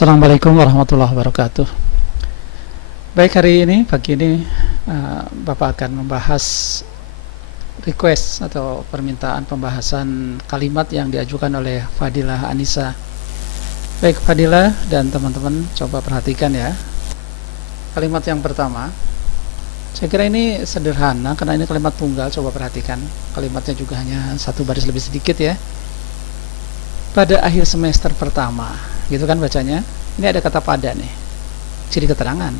Assalamualaikum warahmatullahi wabarakatuh. Baik, hari ini pagi ini Bapak akan membahas request atau permintaan pembahasan kalimat yang diajukan oleh Fadilah Anissa. Baik Fadilah dan teman-teman, coba perhatikan ya. Kalimat yang pertama, saya kira ini sederhana karena ini kalimat tunggal. Coba perhatikan, kalimatnya juga hanya satu baris lebih sedikit ya. Pada akhir semester pertama, gitu kan bacanya. Ini ada kata pada nih, ciri keterangan.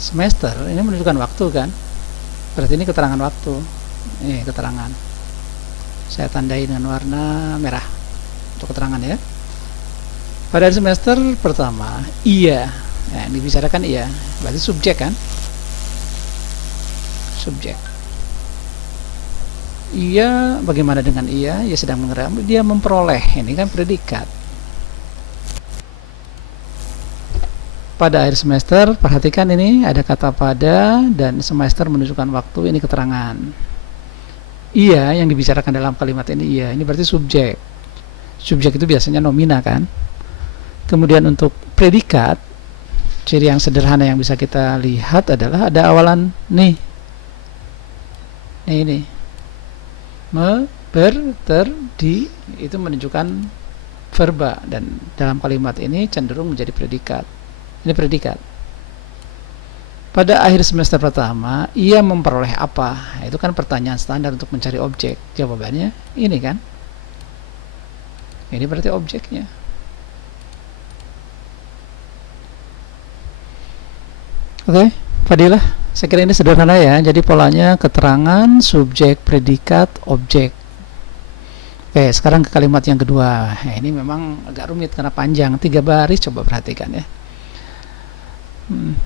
Semester ini menunjukkan waktu kan, berarti ini keterangan waktu. Ini keterangan, saya tandai dengan warna merah untuk keterangan ya. Pada akhir semester pertama, iya, nah, dibicarakan iya, berarti subjek kan, subjek. Ia, bagaimana dengan ia? Ia sedang mengeram, dia memperoleh, ini kan predikat. Pada akhir semester, perhatikan ini ada kata pada dan semester menunjukkan waktu, ini keterangan. Ia yang dibicarakan dalam kalimat ini iya, ini berarti subjek. Subjek itu biasanya nomina kan. Kemudian untuk predikat, ciri yang sederhana yang bisa kita lihat adalah ada awalan nih. Ini. Me, ber, ter, di, itu menunjukkan verba dan dalam kalimat ini cenderung menjadi predikat. Ini predikat. Pada akhir semester pertama, ia memperoleh apa? Itu kan pertanyaan standar untuk mencari objek. Jawabannya ini kan. Ini berarti objeknya. Oke, Fadilah. Saya kira ini sederhana ya. Jadi polanya keterangan, subjek, predikat, objek. Oke, sekarang ke kalimat yang kedua. Nah, ini memang agak rumit karena panjang, 3 baris. Coba perhatikan ya.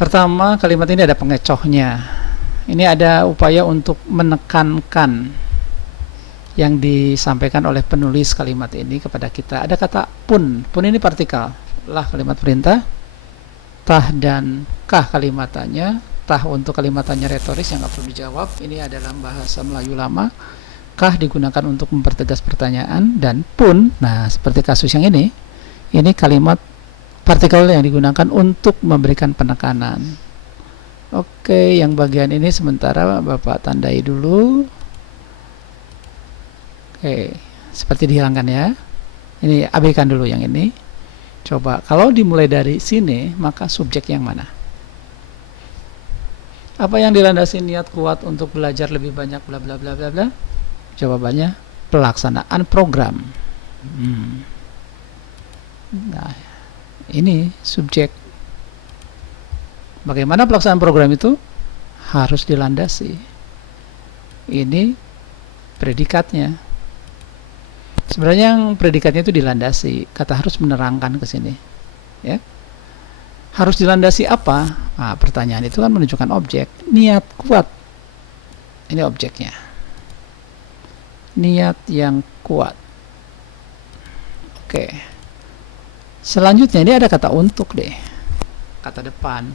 Pertama, kalimat ini ada pengecohnya. Ini ada upaya untuk menekankan yang disampaikan oleh penulis kalimat ini kepada kita. Ada kata pun. Pun ini partikel. Lah kalimat perintah. Tah dan kah kalimatannya. Tah untuk kalimatannya retoris yang nggak perlu dijawab. Ini adalah bahasa Melayu lama. Kah digunakan untuk mempertegas pertanyaan. Dan pun, nah seperti kasus yang ini kalimat partikel yang digunakan untuk memberikan penekanan. Oke, yang bagian ini sementara Bapak tandai dulu. Oke, seperti dihilangkan ya. Ini abaikan dulu yang ini. Coba, kalau dimulai dari sini, maka subjek yang mana? Apa yang dilandasi niat kuat untuk belajar lebih banyak bla bla bla bla bla? Jawabannya pelaksanaan program. Nah, ini subjek. Bagaimana pelaksanaan program itu? Harus dilandasi. Ini predikatnya. Sebenarnya yang predikatnya itu dilandasi. Kata harus menerangkan ke sini. Ya. Harus dilandasi apa? Nah, pertanyaan itu kan menunjukkan objek. Niat kuat. Ini objeknya. Niat yang kuat. Oke. Selanjutnya ini ada kata untuk deh. Kata depan.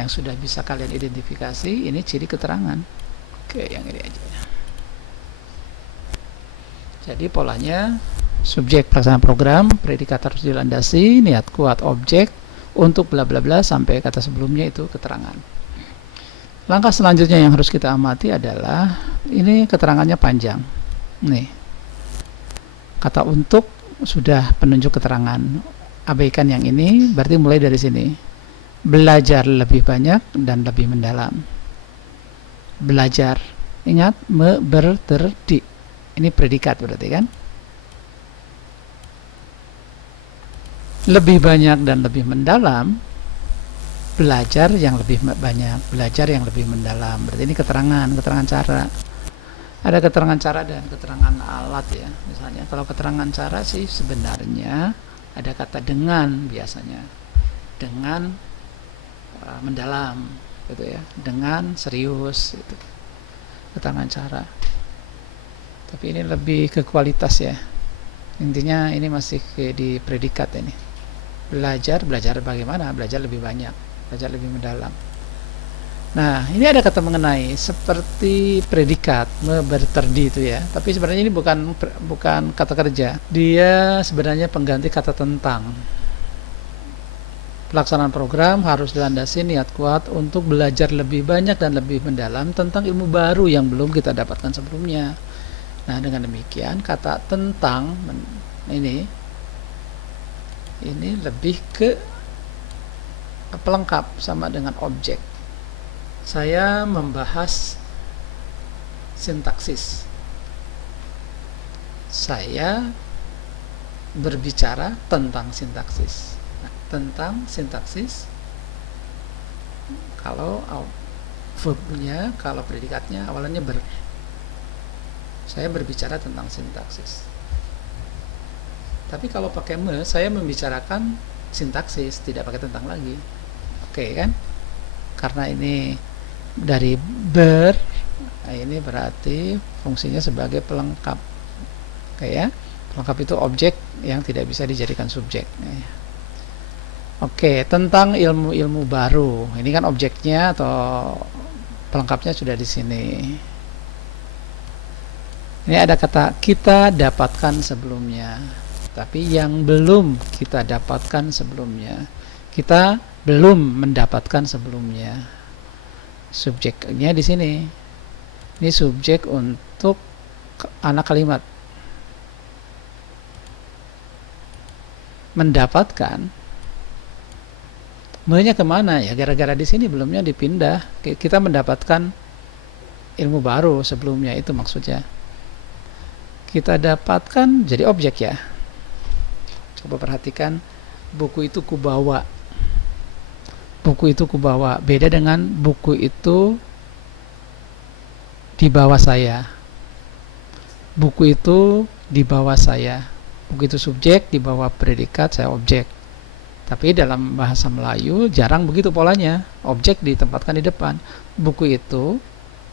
Yang sudah bisa kalian identifikasi. Ini ciri keterangan. Oke, yang ini aja. Jadi polanya subjek pelaksanaan program, predikat harus dilandasi, niat kuat objek, untuk bla bla bla sampai kata sebelumnya itu keterangan. Langkah selanjutnya yang harus kita amati adalah ini keterangannya panjang. Nih. Kata untuk sudah penunjuk keterangan. Abaikan yang ini, berarti mulai dari sini. Belajar lebih banyak dan lebih mendalam. Belajar. Ingat, me, ber, ter, di. Ini predikat berarti kan? Lebih banyak dan lebih mendalam, belajar yang lebih banyak, belajar yang lebih mendalam. Berarti ini keterangan cara. Ada keterangan cara dan keterangan alat ya. Misalnya kalau keterangan cara sih sebenarnya ada kata dengan biasanya. Dengan mendalam gitu ya. Dengan serius gitu. Keterangan cara. Tapi ini lebih ke kualitas ya. Intinya ini masih di predikat ini. Belajar bagaimana? Belajar lebih banyak, belajar lebih mendalam. Nah, ini ada kata mengenai seperti predikat berterdi itu ya. Tapi sebenarnya ini bukan kata kerja. Dia sebenarnya pengganti kata tentang. Pelaksanaan program harus dilandasi niat kuat untuk belajar lebih banyak dan lebih mendalam tentang ilmu baru yang belum kita dapatkan sebelumnya. Nah, dengan demikian kata tentang ini lebih ke pelengkap sama dengan objek. Saya membahas sintaksis. Saya berbicara tentang sintaksis. Tentang sintaksis, kalau verbnya, kalau predikatnya awalannya ber. Saya berbicara tentang sintaksis. Tapi kalau pakai me, saya membicarakan sintaksis, tidak pakai tentang lagi. Oke kan? Karena ini dari ber, nah ini berarti fungsinya sebagai pelengkap. Oke ya? Pelengkap itu objek yang tidak bisa dijadikan subjek. Oke, tentang ilmu-ilmu baru. Ini kan objeknya atau pelengkapnya sudah di sini. Ini ada kata kita dapatkan sebelumnya, tapi yang belum kita dapatkan sebelumnya. Kita belum mendapatkan sebelumnya. Subjeknya di sini. Ini subjek untuk anak kalimat. Mendapatkan. Maunya kemana ya? Gara-gara di sini belumnya dipindah. Kita mendapatkan ilmu baru sebelumnya, itu maksudnya. Kita dapatkan jadi objek ya. Coba perhatikan, buku itu kubawa. Buku itu kubawa. Beda dengan buku itu di bawah saya. Buku itu di bawah saya. Buku itu subjek, di bawah predikat, saya objek. Tapi dalam bahasa Melayu jarang begitu polanya. Objek ditempatkan di depan. Buku itu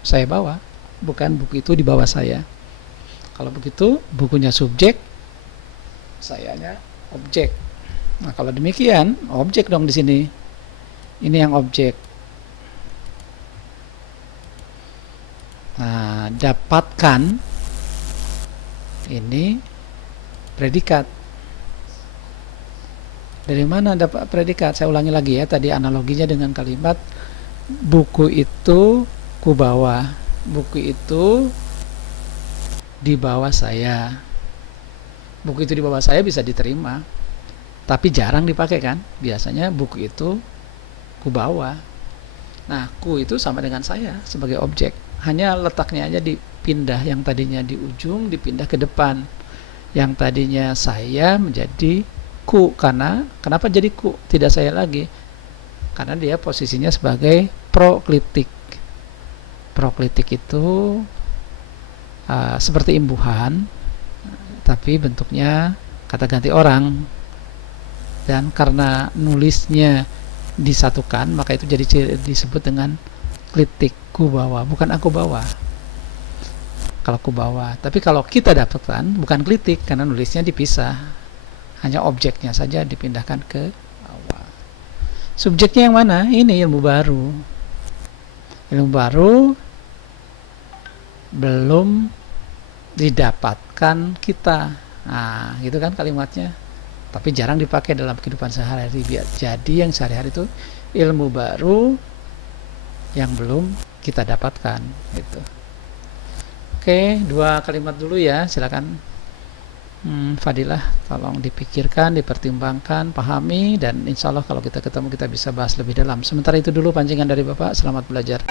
saya bawa, bukan buku itu di bawah saya. Kalau begitu, bukunya subjek, sayanya objek. Nah, kalau demikian, objek dong di sini. Ini yang objek. Nah, dapatkan ini predikat. Dari mana dapat predikat? Saya ulangi lagi ya, tadi analoginya dengan kalimat buku itu kubawa. Buku itu di bawah saya. Buku itu di bawah saya bisa diterima, tapi jarang dipakai kan? Biasanya buku itu kubawa. Nah, ku itu sama dengan saya sebagai objek. Hanya letaknya aja dipindah, yang tadinya di ujung dipindah ke depan. Yang tadinya saya menjadi ku. Karena kenapa jadi ku? Tidak saya lagi. Karena dia posisinya sebagai proklitik. Proklitik itu seperti imbuhan, tapi bentuknya kata ganti orang. Dan karena nulisnya disatukan, maka itu jadi disebut dengan klitik. Ku bawa, bukan aku bawa. Kalau ku bawa. Tapi kalau kita dapatkan, bukan klitik, karena nulisnya dipisah. Hanya objeknya saja dipindahkan ke bawah. Subjeknya yang mana? Ini ilmu baru. Ilmu baru belum didapatkan kita. Nah, gitu kan kalimatnya. Tapi jarang dipakai dalam kehidupan sehari-hari. Jadi yang sehari-hari itu ilmu baru yang belum kita dapatkan. Gitu. Oke, 2 kalimat dulu ya. Silakan. Fadilah, tolong dipikirkan, dipertimbangkan, pahami, dan insya Allah kalau kita ketemu kita bisa bahas lebih dalam. Sementara itu dulu pancingan dari Bapak, selamat belajar.